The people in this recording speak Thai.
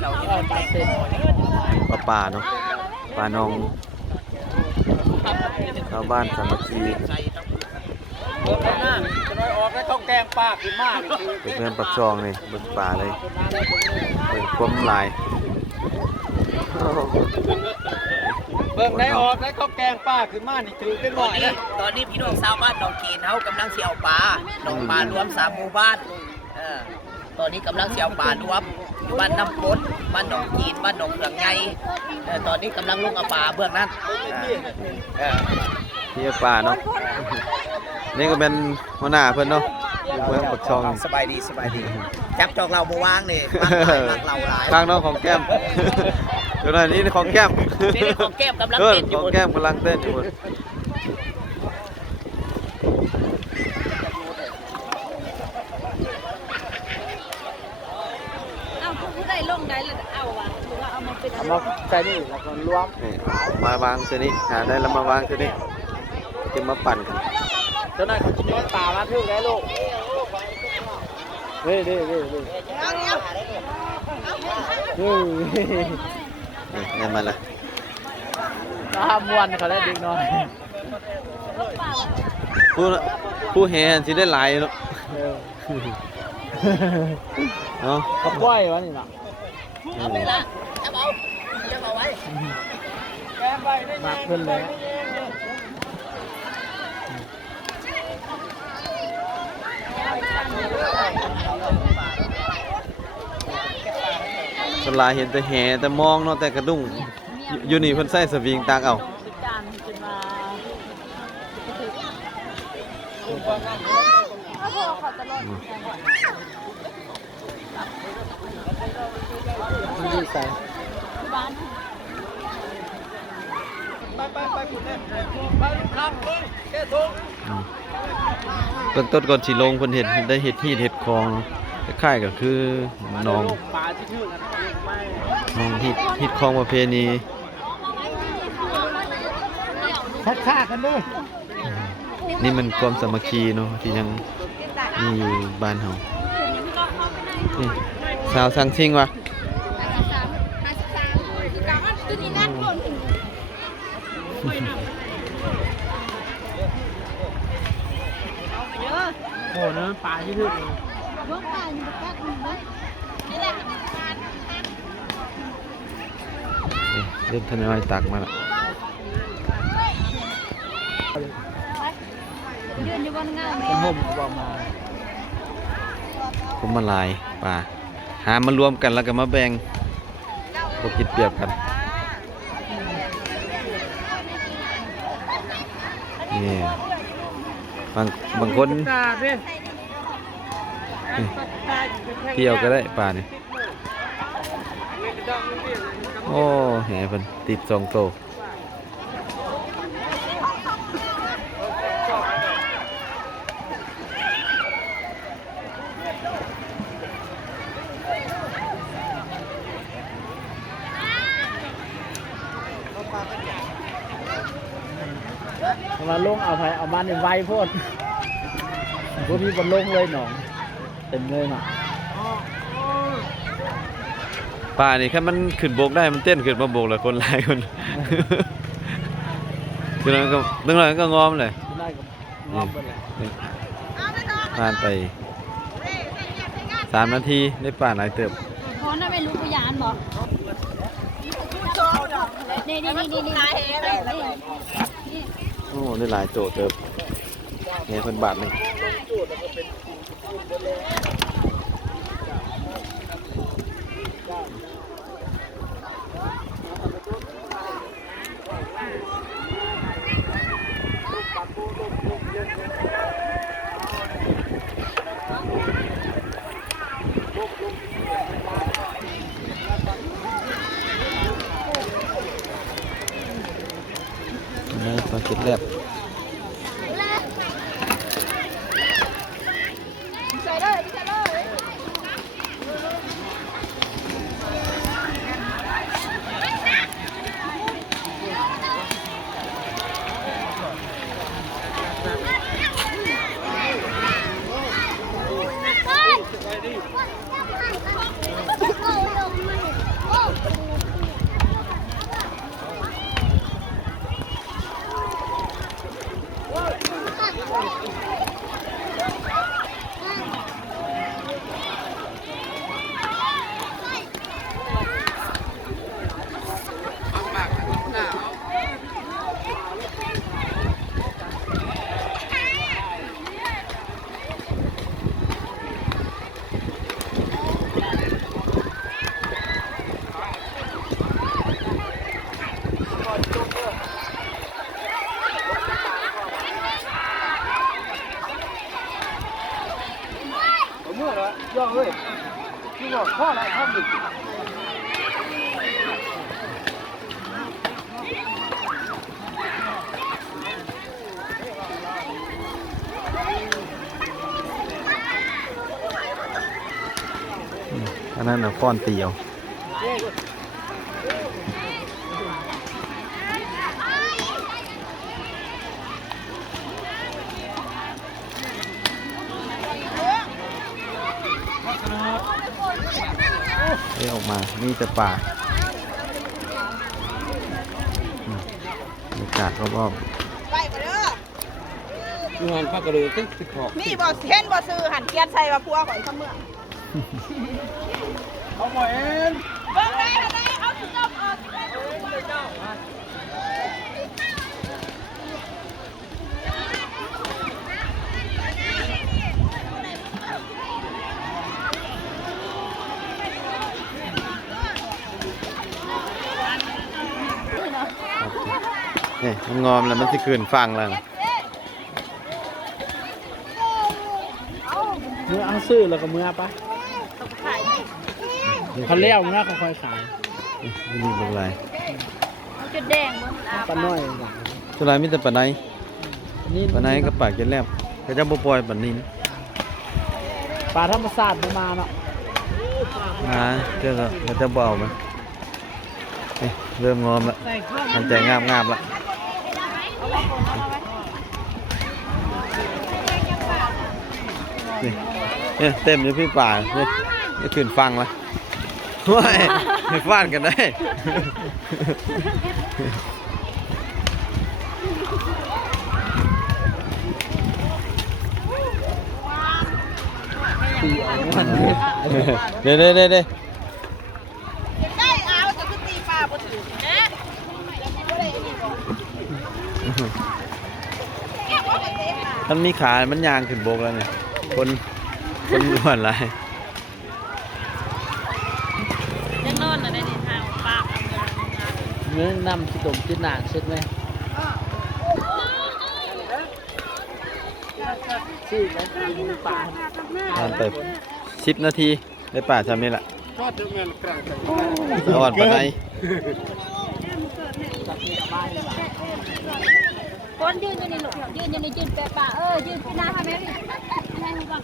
เราที่เราตัดเป็นป่าเนาะป่าน้องชาวบ้านสามัคคีเบิ่งหน้าจะน้อยออกแล้วต้องแกงปลาขึ้นมาเป็นเพื่อนปักซองนี่เบิ่งป่าเลยเบิ่งความหลายเบิ่งได้ออกแล้วต้องแกงปลาขึ้นมานี่ถือเป็นหน่อยนะตอนนี้พี่น้องชาวบ้านหนองกีนเขากำลังเสียวปลาหนองปลารวม3หมู่บ้านตอนนี้กำลังเสียวปลารวมบ้านน้ำพดบ้านหนองกีนบ้านหนองเขืองไงตอนนี้กำลังลงเอาปลาเบื้องนั้นที่ป่าเนาะนี่ก็เป็นหัวหน้าเพิ่นเนาะเมืองปักซองสบายดีจับจองเรามาวางนี่มากเราหลายข้างน้องของแก้มเดี๋ยวหน่อยนี่ของแก้มนี่ของแก้มกำลังเต้นอยู่ของแก้มกำลังเต้นอยู่ผู้ใดลงได้เลยเอาวะหรือว่าเอามาเป็นเอามาใส่นี่แล้วก็รวมมาวางตัวนี้หาได้แล้วมาวางตัวนี้จะมาปั่นกันเจ้านายเขาจะย้อนป่ามาทึ่งได้ลูกเฮ้ยนี่มาละตามวนเขาแล้วดึงน้อยผู้แห่สิได้หลายเนาะเนาะเขาปล่อยวะนี่นะเอาไปละเอาเลี้ยงเอาไว้มากขึ้นเลยคนลายเห็นแต่แห่แต่มองเนาะแต่กระดุ้งอยู่นี่เพิ่นใส่สวิงตากเอาดีใส่เบื้องต้นก่อนสิลงเพิ่นเห็นได้เห็ดที่เห็ดคลองคล้ายๆก็คือน้องฮิตคลองประเพณีฆ่ากันด้วยนี่มันความสามัคคีเนาะที่ยังมีอยู่บ้านเฮาสาวสั่งชิงวะโอ้นะป่าที่ทึ่งเริ่มทนายตักมาละเป็นห่มบอกมาผมมาลายป่าหามารวมกันแล้วก็มาแบ่งพวกคิดเปรียบกันนี่บางคนเที่ยวก็ได้ป่านี่โอ้แหเพิ่นติด2 โตมาลงเอาไปเอามาในไวโพดพวกนี้บนลงเลยหนองเต็มเลยน่ะป่านี่แค่มันขึ้นบกได้มันเต้นขึ้นมาบกเลยคนหลายคนตรงนั้นก็งอมเลยผ่านไป3 นาทีได้ป่าหลายเติบพอน่าไม่รู้พยานบอกนี่โอ้ได้หลายโตเติบเนี่ย1,000 บาทเลยตอนเก็บแลบ Hãy subscribe cho kênh Ghiền Mì Gõ để không bỏ lỡ นั่นน่ะฟ้อนเตียวออกมามีแต่ป่าบรรยากาศรอบ ไปบ่เด้อ งานพักกระเดือตึ๊กติดขอบ นี่บ่เห็นบ่ซื้อหันเกียนใส่ว่าพัวข่อยคำเมือง เขาบอกเอง เบิ่งได้เท่าใดเอาสิจบออก ๆนี่มันงอมแล้วมันสิคืนฟังแล้วนะ เมื่อเอาซื้อแล้วก็เมื่อปะเขาเลี้ยวเมื่อเขาค่อยขาย นี่เป็นไร จุดแดงมันอา ปลาน้อยหลัง สุดท้ายมีแต่ปลาไหน นี่ ปลาไหนกับปลาเก็ดแลบก็จะบ่ปล่อยปลานิน ปลาธรรมชาติมาเนาะ เจ้าก็จะเบาไหมนี่เริ่มงอมแล้วมันใจงามแล้วนี่เนี่ยเต็มอยู่พี่ป่าเนี่ยจะขึ้นฟังละว้ายไม่ฟาดกันได้ ตีเอาวัน เด้ ได้เอาจะคือตีปลาบ่ถือนะบ่ได้อันนี้บ่แกบ่ได้เตะปลา มันมีขา มันยางขึ้นบกแล้วเนี่ยคนล้วนไร ยังนอนน่ะได้ในทางปาก เนื้อนำที่ดมที่หนานเสร็จไหมชื่อแล้วคือปลา ผ่านไป10 นาทีได้ป่าทำนี่แหละอ่อนปานใด คนยืนอยู่ในหลุมยืนอยู่ในจุดแปะปะยืนที่หน้าทำไมพี่ให้หนูก่อน